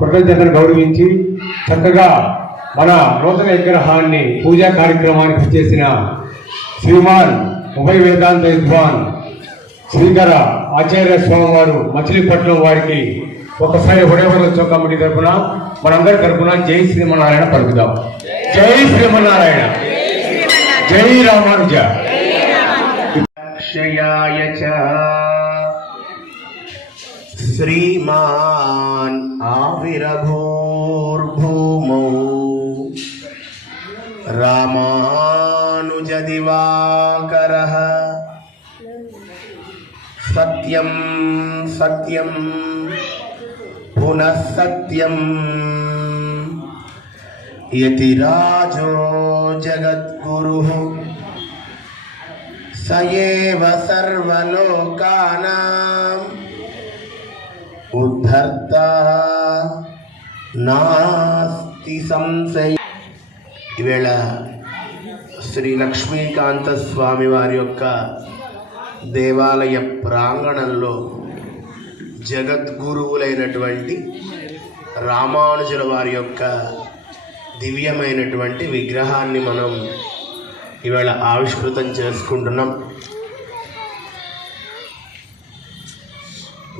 కృతజ్ఞతను గౌరవించి చక్కగా మన నూతన విగ్రహాన్ని పూజా కార్యక్రమానికి చేసిన శ్రీమాన్ ఉభయ వేదాంత విద్వాన్ శ్రీకర ఆచార్య స్వామి వారు మచిలీపట్నం వారికి ఒకసారి హృదయపూర్వక కమిటీ తరఫున మనందరి తరఫున జై శ్రీమన్నారాయణ పలుకుదాం. జై శ్రీమన్నారాయణ, జై రామానుజ. श्रीमान आविर्भूर्भूमौ रामानुजदिवाकरः सत्यं सत्यं पुनः सत्यं यतिराजो जगद्गुरुः स एव सर्वलोकानां ఉద్ధర్తా నాస్తి సంశయ. ఈవేళ శ్రీ లక్ష్మీకాంత స్వామి వారి యొక్క దేవాలయ ప్రాంగణంలో జగద్గురువులైనటువంటి రామానుజుల వారి యొక్క దివ్యమైనటువంటి విగ్రహాన్ని మనం ఈవేళ ఆవిష్కృతం చేసుకుంటున్నాం.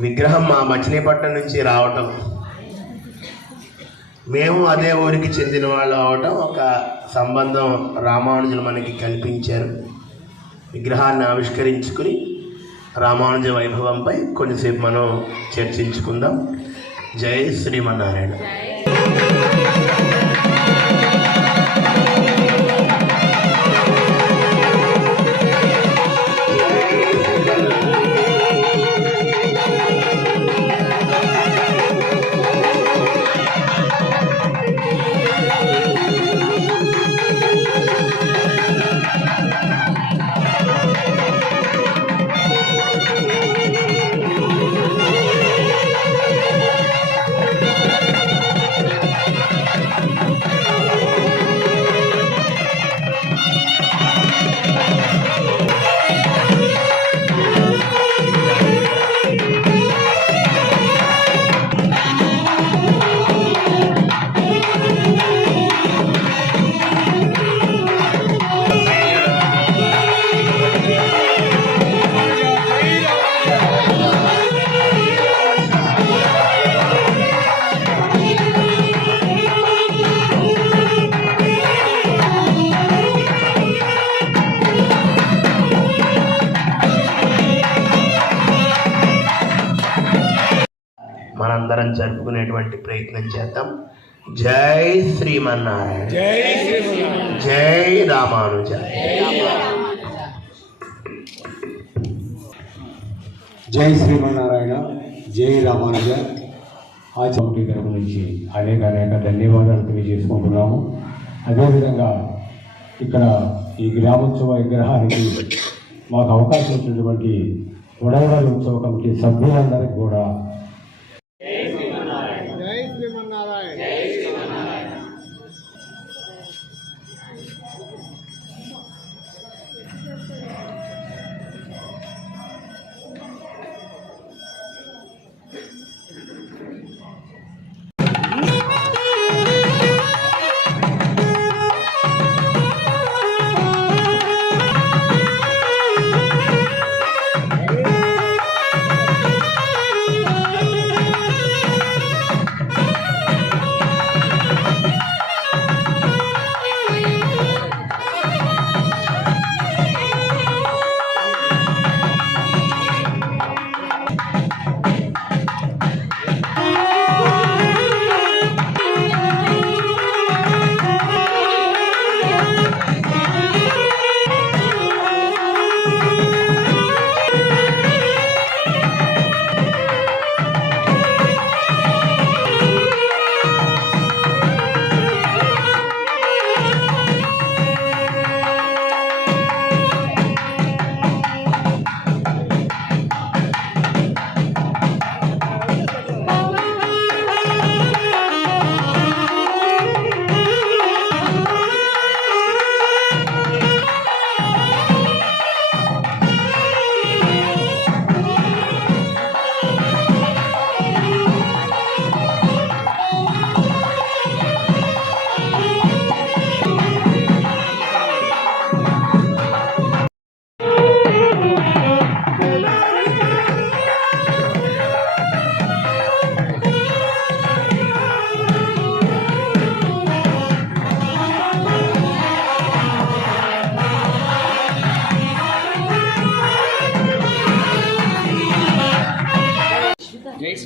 విగ్రహం మా మచిలీపట్నం నుంచి రావటం, మేము అదే ఊరికి చెందిన వాళ్ళు అవటం, ఒక సంబంధం రామానుజులు మనకి కల్పించారు. విగ్రహాన్ని ఆవిష్కరించుకుని రామానుజ వైభవంపై కొంచెంసేపు మనం చర్చించుకుందాం. జై శ్రీమన్నారాయణ. మనందరం జరుపుకునేటువంటి ప్రయత్నం చేద్దాం. జై శ్రీమన్నారాయణ, జై రామానుజ. జై శ్రీమన్నారాయణ, జై రామానుజ. ఆ కమిటీ తరపు నుంచి అనేక ధన్యవాదాలు తెలియజేసుకుంటున్నాము. అదేవిధంగా ఇక్కడ ఈ గ్రామోత్సవ విగ్రహానికి మాకు అవకాశం ఇచ్చినటువంటి వడవడల ఉత్సవ కమిటీ సభ్యులందరికీ కూడా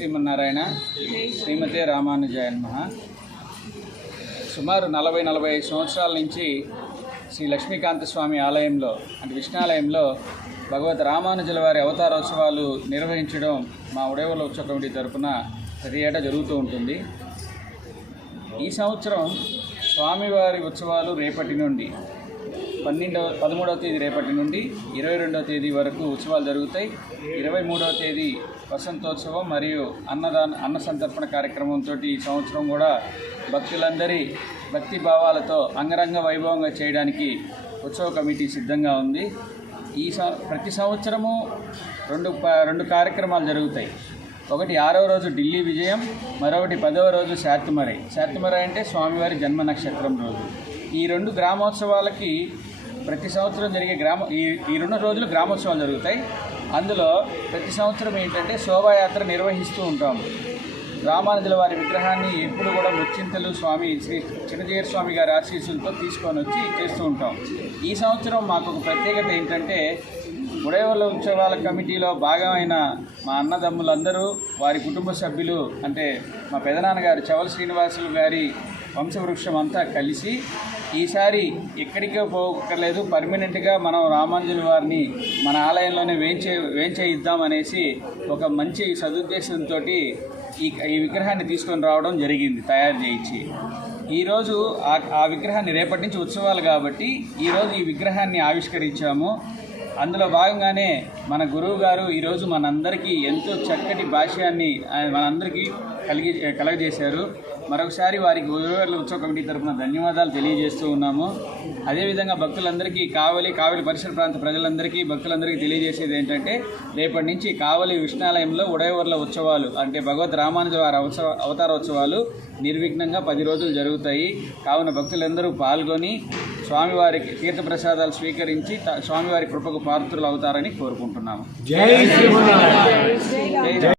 శ్రీమన్నారాయణ. శ్రీమతే రామానుజాయ నమః. సుమారు 40-45 సంవత్సరాల నుంచి శ్రీ లక్ష్మీకాంత స్వామి ఆలయంలో అంటే విష్ణాలయంలో భగవత్ రామానుజుల వారి అవతారోత్సవాలు నిర్వహించడం మా ఉడేవల ఉత్సవ కమిటీ తరఫున ప్రతి ఏటా జరుగుతూ ఉంటుంది. ఈ సంవత్సరం స్వామివారి ఉత్సవాలు రేపటి నుండి 13వ తేదీ రేపటి నుండి 22వ తేదీ వరకు ఉత్సవాలు జరుగుతాయి. 23వ తేదీ వసంతోత్సవం మరియు అన్న సంతర్పణ కార్యక్రమంతో ఈ సంవత్సరం కూడా భక్తులందరి భక్తి భావాలతో అంగరంగ వైభవంగా చేయడానికి ఉత్సవ కమిటీ సిద్ధంగా ఉంది. ప్రతి సంవత్సరము రెండు కార్యక్రమాలు జరుగుతాయి. ఒకటి 6వ రోజు ఢిల్లీ విజయం, మరొకటి 10వ రోజు శార్తుమరై. శార్తుమరై అంటే స్వామివారి జన్మ నక్షత్రం రోజు. ఈ 2 గ్రామోత్సవాలకి ప్రతి సంవత్సరం జరిగే ఈ 2 రోజులు గ్రామోత్సవాలు జరుగుతాయి. అందులో ప్రతి సంవత్సరం ఏంటంటే శోభాయాత్ర నిర్వహిస్తూ ఉంటాము. రామానుజుల వారి విగ్రహాన్ని ఎప్పుడు కూడా ముచ్చింతలు స్వామి శ్రీ చిన్నజీయర్ స్వామి గారి ఆశీస్సులతో తీసుకొని వచ్చి చేస్తూ ఉంటాం. ఈ సంవత్సరం మాకు ఒక ప్రత్యేకత ఏంటంటే ఉడేవల ఉత్సవాల కమిటీలో భాగమైన మా అన్నదమ్ములందరూ వారి కుటుంబ సభ్యులు అంటే మా పెదనాన్నగారు చవల శ్రీనివాసులు గారి వంశవృక్షం అంతా కలిసి ఈసారి ఎక్కడికో పోకర్లేదు, పర్మనెంట్గా మనం రామానుజుల వారిని మన ఆలయంలోనే వేంచేయిద్దామనేసి ఒక మంచి సదుద్దేశంతో ఈ విగ్రహాన్ని తీసుకొని రావడం జరిగింది, తయారు చేయించి. ఈరోజు ఆ విగ్రహాన్ని రేపటి నుంచి ఉత్సవాలు కాబట్టి ఈరోజు ఈ విగ్రహాన్ని ఆవిష్కరించాము. అందులో భాగంగానే మన గురువు గారు ఈరోజు మనందరికీ ఎంతో చక్కటి భాష్యాన్ని మనందరికీ కలగజేశారు. మరొకసారి వారికి ఉడేవల ఉత్సవ కమిటీ తరఫున ధన్యవాదాలు తెలియజేస్తూ ఉన్నాము. అదేవిధంగా భక్తులందరికీ కావలి పరిసర ప్రాంత ప్రజలందరికీ భక్తులందరికీ తెలియజేసేది ఏంటంటే రేపటి నుంచి కావలి విష్ణాలయంలో ఉడేవర్ల ఉత్సవాలు అంటే భగవత్ రామానుజ వారి అవతారోత్సవాలు నిర్విఘ్నంగా 10 రోజులు జరుగుతాయి. కావున భక్తులందరూ పాల్గొని స్వామివారికి తీర్థప్రసాదాలు స్వీకరించి స్వామివారి కృపకు పాత్రులు అవుతారని కోరుకుంటున్నాము. జై శ్రీమన్నారాయణ.